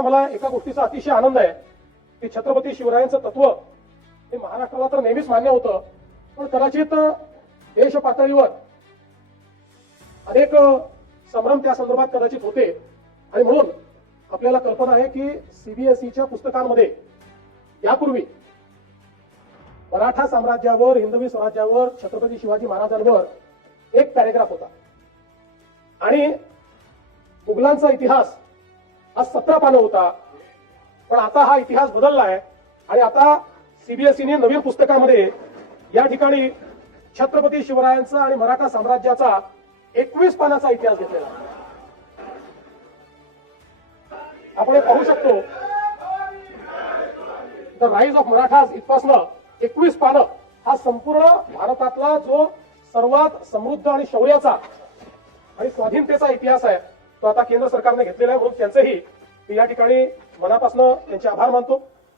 बोलताना मला एका गोष्टीचा अतिशय आनंद आहे की छत्रपती शिवरायांचं तत्व हे महाराष्ट्राला तर नेहमीच मान्य होतं, पण कदाचित देश पातळीवर अनेक संभ्रम त्या संदर्भात कदाचित होते आणि म्हणून आपल्याला कल्पना आहे की सीबीएसईच्या पुस्तकांमध्ये यापूर्वी मराठा साम्राज्यावर, हिंदवी स्वराज्यावर, छत्रपती शिवाजी महाराजांवर एक पॅरेग्राफ होता आणि मुघलांचा इतिहास हा 17 पानं होता. पण आता हा इतिहास बदललाय आणि आता सीबीएसईने नवीन पुस्तकामध्ये या ठिकाणी छत्रपती शिवरायांचा आणि मराठा साम्राज्याचा 21 पानाचा इतिहास घेतलेला आहे. आपण हे पाहू शकतो द राईज ऑफ मराठाज इथपासनं 21 पानं हा संपूर्ण भारतातला जो सर्वात समृद्ध आणि शौर्याचा आणि स्वाधीनतेचा इतिहास आहे तो आता केंद्र सरकारने घेतलेला आहे. म्हणून त्यांचेही मी या ठिकाणी मनापासून त्यांचे आभार मानतो.